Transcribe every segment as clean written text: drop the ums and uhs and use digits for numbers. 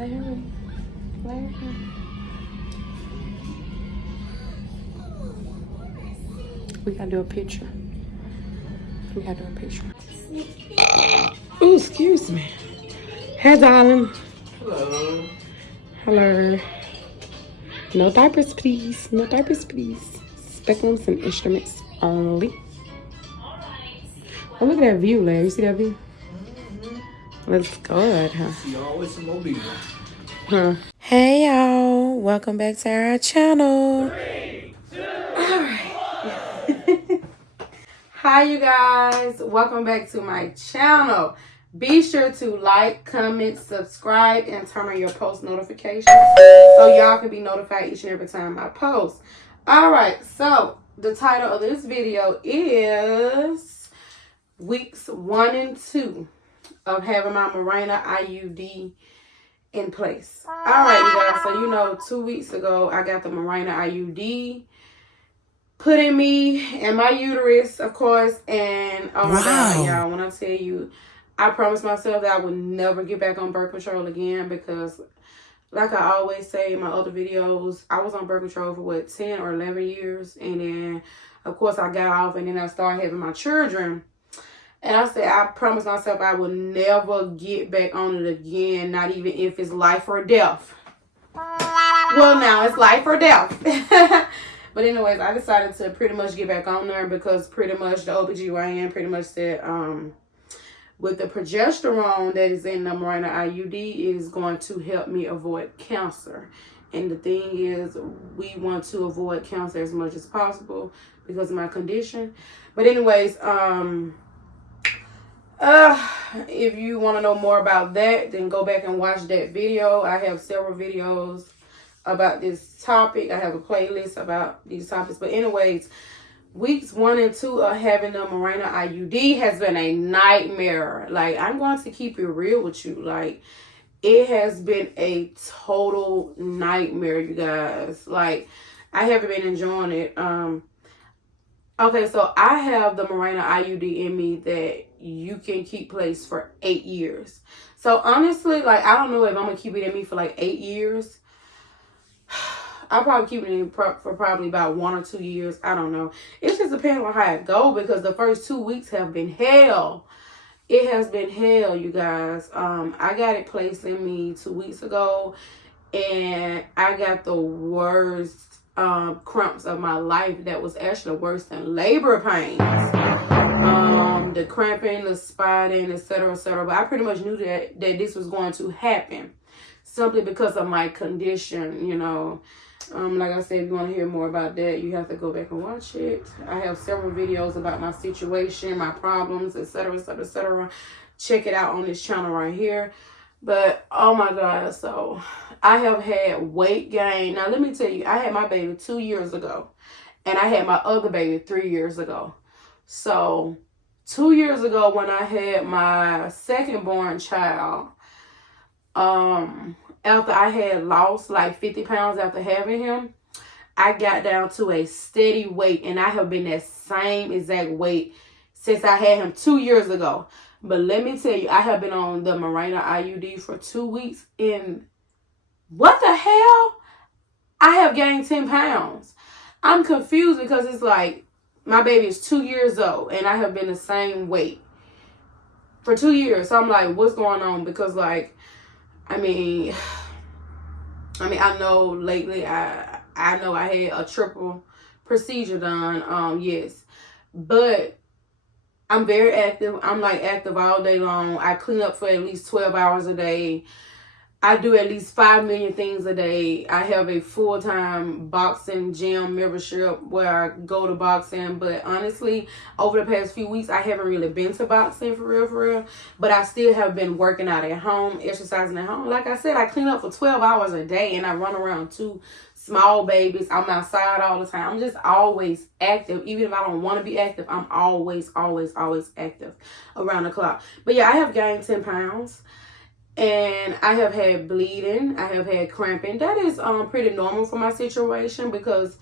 Larry. We gotta do a picture. Oh, excuse me. Hey, darling. Hello. Hello. No diapers, please. No diapers, please. Speculums and instruments only. Oh, look at that view, Larry. You see that view? Looks good, huh? See always some mobile. Huh. Hey, y'all. Welcome back to our channel. 3, 2, Alright. Hi, you guys. Welcome back to my channel. Be sure to like, comment, subscribe, and turn on your post notifications so y'all can be notified each and every time I post. Alright, so the title of this video is weeks 1 and 2 of having my Mirena Iud in place. Alright, you guys. So, 2 weeks ago, I got the Mirena Iud put in me and my uterus, of course. And oh my God, y'all, when I tell you, I promised myself that I would never get back on birth control again because, like I always say in my other videos, I was on birth control for 10 or 11 years. And then, of course, I got off and then I started having my children. And I said, I promised myself I would never get back on it again, not even if it's life or death. Well, now it's life or death. But anyways, I decided to pretty much get back on there because pretty much the Obgyn pretty much said, with the progesterone that is in the Mirena Iud, it is going to help me avoid cancer. And the thing is, we want to avoid cancer as much as possible because of my condition. But anyways, if you want to know more about that, then go back and watch that video. I have several videos about this topic. I have a playlist about these topics. But anyways, weeks 1 and 2 of having the Mirena Iud has been a nightmare. Like, I'm going to keep it real with you. Like, it has been a total nightmare, you guys. Like, I haven't been enjoying it. Okay, so I have the Mirena Iud in me that you can keep placed for 8 years. So honestly, like, I don't know if I'm gonna keep it in me for like 8 years. I'll probably keep it in for probably about 1 or 2 years. I don't know. It just depends on how it go because the first 2 weeks have been hell. It has been hell, you guys. I got it placed in me 2 weeks ago, and I got the worst cramps of my life. That was actually worse than labor pains. The cramping, the spotting, etc., etc. But I pretty much knew that this was going to happen simply because of my condition, Like I said, if you want to hear more about that, you have to go back and watch it. I have several videos about my situation, my problems, etc., etc., etc. Check it out on this channel right here. But, oh my God, so I have had weight gain. Now, let me tell you, I had my baby 2 years ago, and I had my other baby 3 years ago. So, 2 years ago, when I had my second born child, after I had lost like 50 pounds after having him, I got down to a steady weight, and I have been that same exact weight since I had him 2 years ago. But let me tell you, I have been on the Mirena Iud for 2 weeks, and what the hell? I have gained 10 pounds. I'm confused because it's like my baby is 2 years old, and I have been the same weight for 2 years. So I'm like, what's going on? Because like, I mean, I know lately I know I had a triple procedure done. Yes, but I'm very active. I'm like active all day long. I clean up for at least 12 hours a day. I do at least 5 million things a day. I have a full-time boxing gym membership where I go to boxing. But honestly, over the past few weeks, I haven't really been to boxing for real. But I still have been working out at home, exercising at home. Like I said, I clean up for 12 hours a day, and I run around 2 small babies. I'm outside all the time. I'm just always active. Even if I don't want to be active, I'm always active around the clock. But yeah, I have gained 10 pounds. And I have had bleeding. I have had cramping. That is pretty normal for my situation because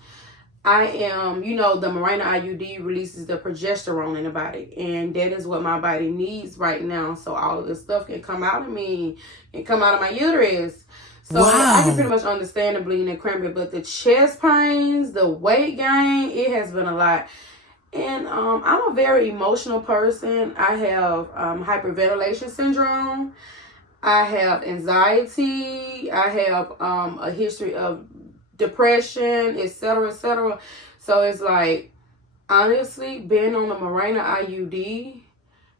I am, you know, the Mirena IUD releases the progesterone in the body, and that is what my body needs right now. So all of this stuff can come out of me and come out of my uterus. So I can pretty much understand the bleeding and cramping, but the chest pains, the weight gain, it has been a lot. And I'm a very emotional person. I have hyperventilation syndrome. I have anxiety. I have a history of depression, etc., etc. So it's like, honestly, being on the Mirena IUD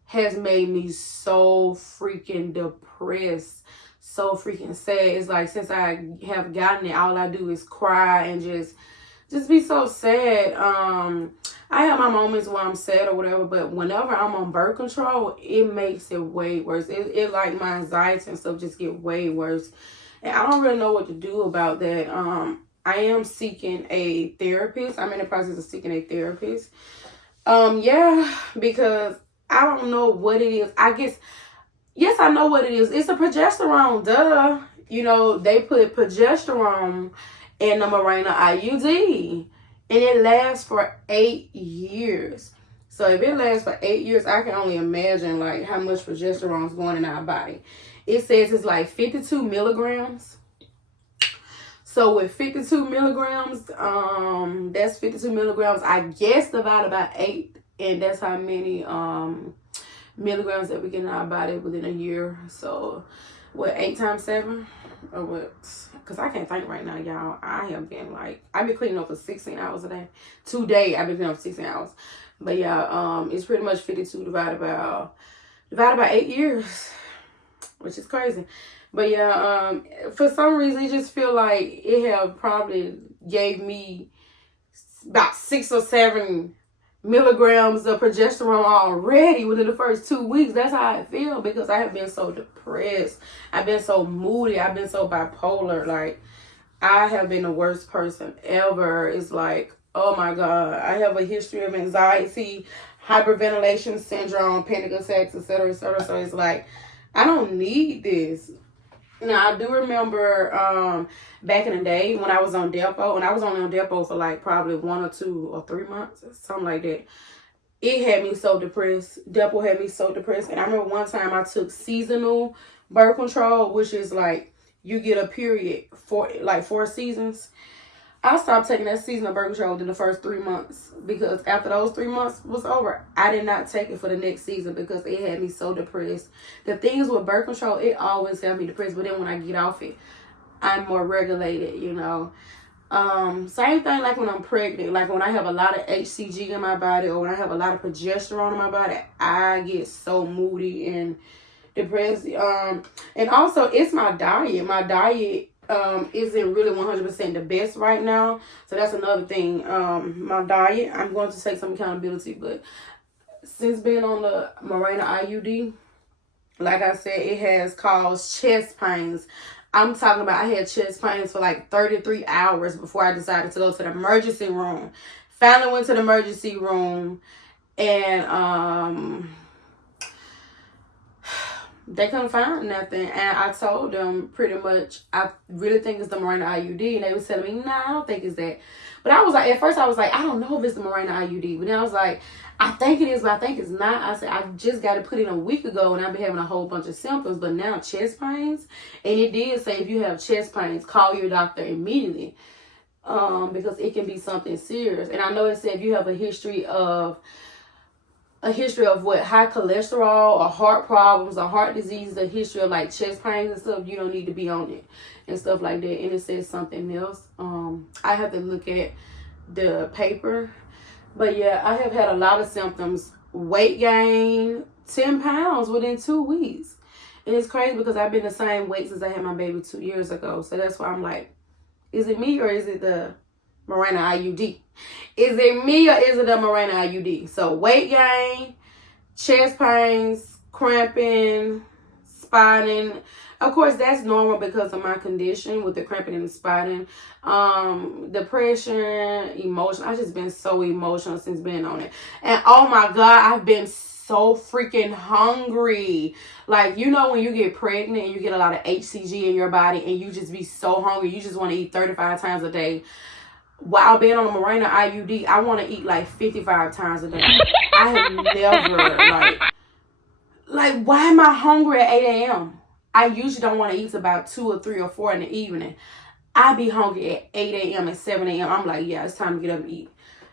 has made me so freaking depressed, so freaking sad. It's like, since I have gotten it, all I do is cry and just be so sad. I have my moments where I'm sad or whatever, but whenever I'm on birth control, it makes it way worse. It like my anxiety and stuff just get way worse. And I don't really know what to do about that. I am seeking a therapist. I'm in the process of seeking a therapist. Yeah, because I don't know what it is. I guess, yes, I know what it is. It's a progesterone, duh. You know, they put progesterone in the Mirena IUD. And it lasts for 8 years. So if it lasts for 8 years, I can only imagine like how much progesterone is going in our body. It says it's like 52 milligrams. So with 52 milligrams, that's 52 milligrams, I guess, divided by 8. And that's how many milligrams that we get in our body within a year. So what, 8 times 7? Or what? Because I can't think right now, y'all. I've been cleaning up for 16 hours a day. Today, I've been cleaning up for 16 hours. But yeah, it's pretty much 52 divided by 8 years, which is crazy. But yeah, for some reason, it just feel like it have probably gave me about 6 or 7 milligrams of progesterone already within the first 2 weeks. That's how I feel, because I have been so depressed. I've been so moody. I've been so bipolar. Like, I have been the worst person ever. It's like, oh my God. I have a history of anxiety, hyperventilation syndrome, panic attacks, etc., etc. So it's like, I don't need this. Now, I do remember back in the day when I was on Depo, and I was only on Depo for like probably 1 or 2 or 3 months, something like that. It had me so depressed. Depo had me so depressed. And I remember one time I took seasonal birth control, which is like you get a period for like 4 seasons. I stopped taking that seasonal birth control in the first 3 months, because after those 3 months was over, I did not take it for the next season because it had me so depressed. The things with birth control, it always got me depressed, but then when I get off it, I'm more regulated, you know. Same thing like when I'm pregnant, like when I have a lot of HCG in my body, or when I have a lot of progesterone in my body, I get so moody and depressed. And also it's my diet. My diet isn't really 100% the best right now. So that's another thing. My diet, I'm going to take some accountability, but since being on the Mirena IUD, like I said, it has caused chest pains. I'm talking about, I had chest pains for like 33 hours before I decided to go to the emergency room. Finally went to the emergency room, and they couldn't find nothing. And I told them pretty much, I really think it's the Mirena IUD. And they was telling me, nah, I don't think it's that. But I was like, at first I was like, I don't know if it's the Mirena IUD. But then I was like, I think it is, but I think it's not. I said, I just got to put it in a week ago, and I've been having a whole bunch of symptoms. But now chest pains. And it did say, if you have chest pains, call your doctor immediately. Because it can be something serious. And I know it said if you have a history of what, high cholesterol or heart problems or heart disease, a history of like chest pains and stuff, you don't need to be on it and stuff like that. And it says something else. I have to look at the paper. But yeah, I have had a lot of symptoms. Weight gain, 10 pounds within 2 weeks. And it's crazy because I've been the same weight since I had my baby 2 years ago. So that's why I'm like, is it me or is it the Mirena IUD? Is it me or is it the Mirena IUD? So weight gain, chest pains, cramping, spotting. Of course, that's normal because of my condition with the cramping and the spotting. Depression, emotion. I've just been so emotional since being on it. And oh my God, I've been so freaking hungry. Like, you know, when you get pregnant and you get a lot of HCG in your body and you just be so hungry, you just want to eat 35 times a day. while being on the Mirena IUD, I want to eat like 55 times a day. I have never, like, why am I hungry at 8 a.m.? I usually don't want to eat till about 2 or 3 or 4 in the evening. I be hungry at 8 a.m. and 7 a.m. I'm like, yeah, it's time to get up and eat.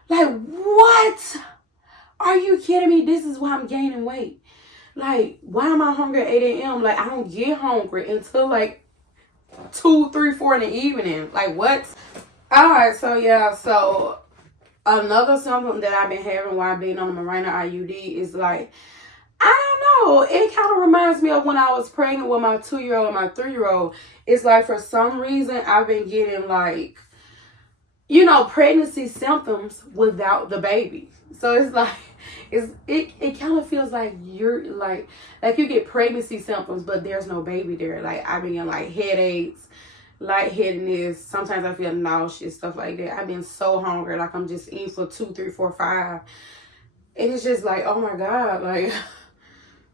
Like, what? Are you kidding me? This is why I'm gaining weight. Like, why am I hungry at 8 a.m.? Like, I don't get hungry until like 2, 3, 4 in the evening. Like, what? Alright, so yeah, so another symptom that I've been having while being on the Mirena IUD is like, I don't know. It kind of reminds me of when I was pregnant with my 2-year-old and my 3-year-old. It's like for some reason I've been getting like, you know, pregnancy symptoms without the baby. So it's like, it kind of feels like you're like you get pregnancy symptoms, but there's no baby there. Like I've been getting like headaches, lightheadedness. Sometimes I feel nauseous, stuff like that. I've been so hungry, like I'm just eating for 2, 3, 4, 5. And it's just like, oh my God, like,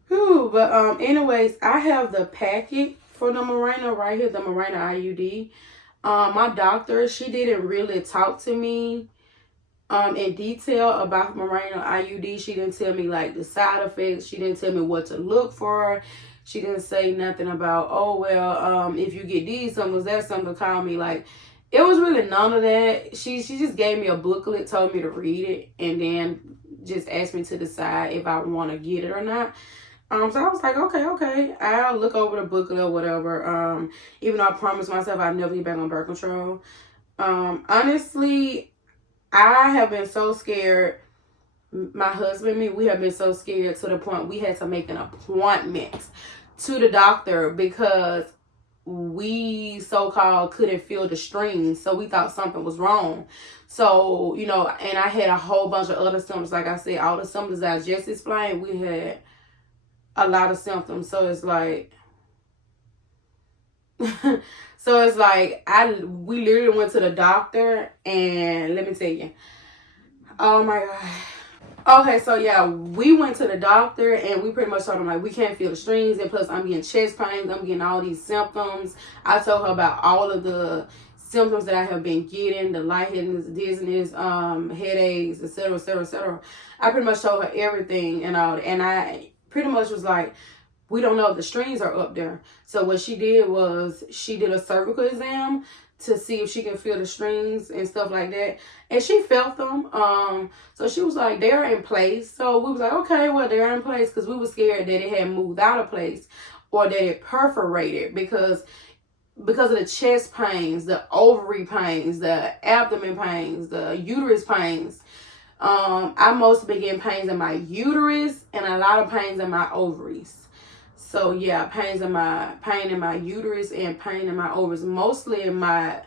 whew. But anyways, I have the packet for the Mirena right here, the Mirena IUD. My doctor, she didn't really talk to me in detail about Mirena IUD. She didn't tell me like the side effects. She didn't tell me what to look for. She didn't say nothing about, oh well, if you get these symptoms, that's something to call me. Like, it was really none of that. She just gave me a booklet, told me to read it, and then just asked me to decide if I want to get it or not. So I was like, okay, I'll look over the booklet or whatever. Even though I promised myself I'd never get back on birth control. Honestly, I have been so scared. My husband and me, we have been so scared to the point we had to make an appointment to the doctor because we so-called couldn't feel the strings, so we thought something was wrong. So, you know, and I had a whole bunch of other symptoms. Like I said, all the symptoms I just explained, we had a lot of symptoms. So it's like, we literally went to the doctor, and let me tell you, oh my God. Okay, so yeah, we went to the doctor and we pretty much told him like we can't feel the strings, and plus I'm getting chest pains, I'm getting all these symptoms. I told her about all of the symptoms that I have been getting, the lightheadedness, dizziness, headaches, etc., etc., etc. I pretty much told her everything and all, and I pretty much was like, we don't know if the strings are up there. So what she did was she did a cervical exam to see if she can feel the strings and stuff like that. And she felt them. So she was like, they're in place. So we was like, okay, well, they're in place, because we were scared that it had moved out of place or that it perforated because of the chest pains, the ovary pains, the abdomen pains, the uterus pains. I mostly been getting pains in my uterus and a lot of pains in my ovaries. So yeah, pain in my uterus and pain in my ovaries, mostly in my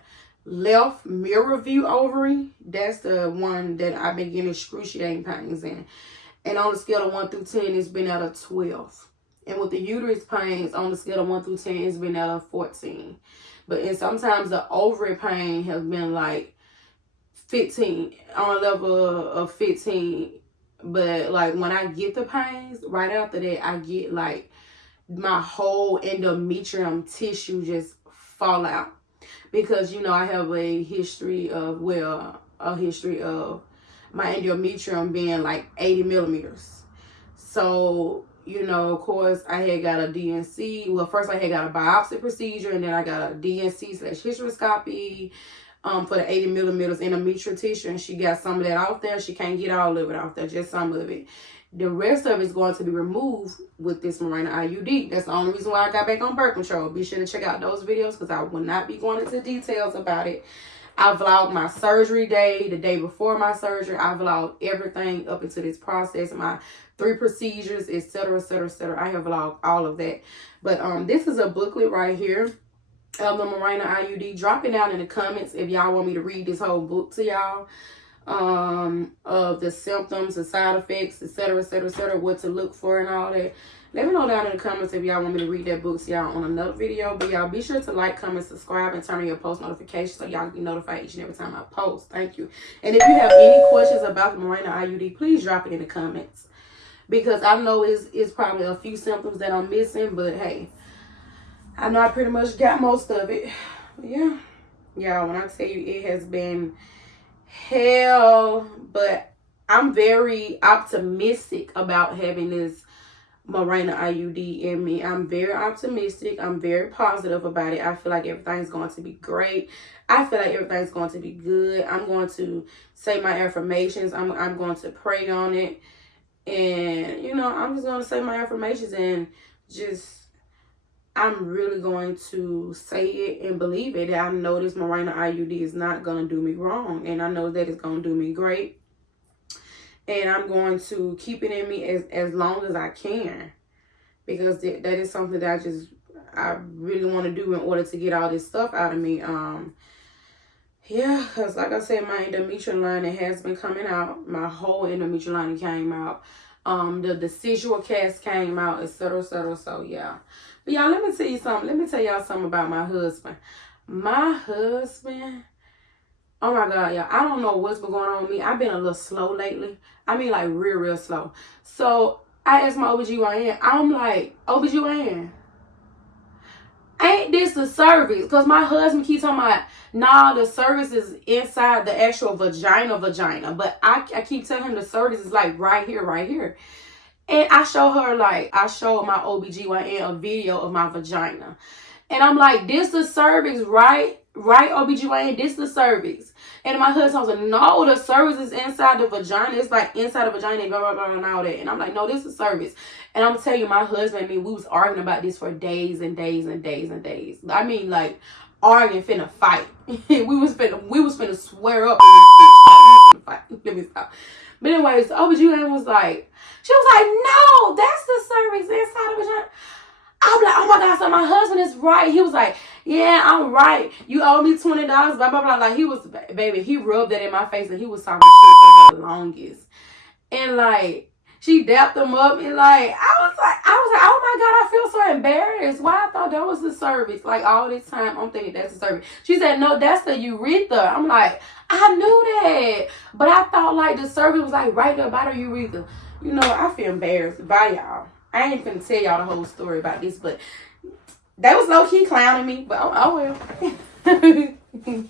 left mirror view ovary. That's the one that I've been getting excruciating pains in. And on the scale of 1 through 10, it's been at a 12. And with the uterus pains, on the scale of 1 through 10, it's been at a 14. And sometimes the ovary pain has been like 15, on a level of 15. But like when I get the pains, right after that, I get like my whole endometrium tissue just fall out, because you know I have a history of my endometrium being like 80 millimeters. So you know, of course, I had got a DNC. Well, first I had got a biopsy procedure, and then I got a DNC/hysteroscopy for the 80 millimeters endometrial tissue, and she got some of that off there. She can't get all of it off there, just some of it. The rest of it is going to be removed with this Mirena IUD. That's the only reason why I got back on birth control. Be sure to check out those videos, because I will not be going into details about it. I vlogged my surgery day, the day before my surgery. I vlogged everything up into this process, my 3 procedures, etc., etc., etc. I have vlogged all of that. But this is a booklet right here of the Mirena IUD. Drop it down in the comments if y'all want me to read this whole book to y'all. Of the symptoms, the side effects, etc., etc., etc., what to look for and all that. Let me know down in the comments if y'all want me to read that book to y'all on another video. But y'all be sure to like, comment, subscribe, and turn on your post notifications so y'all can be notified each and every time I post. Thank you. And if you have any questions about the Mirena IUD, please drop it in the comments, because I know it's probably a few symptoms that I'm missing, but hey, I know I pretty much got most of it. But yeah, y'all, when I tell you it has been hell, but I'm very optimistic about having this Mirena Iud in me. I'm very optimistic. I'm very positive about it. I feel like everything's going to be great. I feel like everything's going to be good. I'm going to say my affirmations. I'm going to pray on it. And, you know, I'm just going to say my affirmations and just, I'm really going to say it and believe it. I know this Mirena Iud is not going to do me wrong. And I know that it's going to do me great. And I'm going to keep it in me as long as I can. Because that is something that I really want to do in order to get all this stuff out of me. Yeah, because like I said, my endometrial lining has been coming out. My whole endometrial lining came out. The decidual cast came out, etc., etc. So, yeah. But, y'all, let me tell you something. Let me tell y'all something about my husband. My husband... Oh my God, y'all. I don't know what's been going on with me. I've been a little slow lately. I mean, like, real slow. So, I asked my OBGYN. I'm like, OBGYN, ain't this the cervix? Because my husband keeps talking about, nah, the cervix is inside the actual vagina. But I keep telling him the cervix is, like, right here, right here. And I showed my OBGYN a video of my vagina. And I'm like, this the cervix, right? Right, OBGYN, this the cervix. And my husband was like, no, the cervix is inside the vagina. It's like inside the vagina and blah, blah, blah, and all that. And I'm like, no, this is cervix. And I'm telling you, my husband and me, we was arguing about this for days and days and days and days. I mean, like, arguing, finna fight. we was finna swear up in this bitch. Like, we was finna fight. Let me stop. But anyways, OBGYN was like, she was like, no, that's the cervix inside the vagina. I'm like, oh my God, so my husband is right. He was like, yeah, I'm right. You owe me $20, blah, blah, blah. Like, he was, baby, he rubbed that in my face and he was talking shit for the longest. And, like, she dapped him up and, like, I was like, oh my God, I feel so embarrassed. Why I thought that was the cervix. Like, all this time, I'm thinking that's the cervix. She said, no, that's the urethra. I'm like, I knew that. But I thought, like, the cervix was, like, right there by the urethra. You know, I feel embarrassed by y'all. I ain't finna tell y'all the whole story about this, but that was low-key clowning me, but oh well.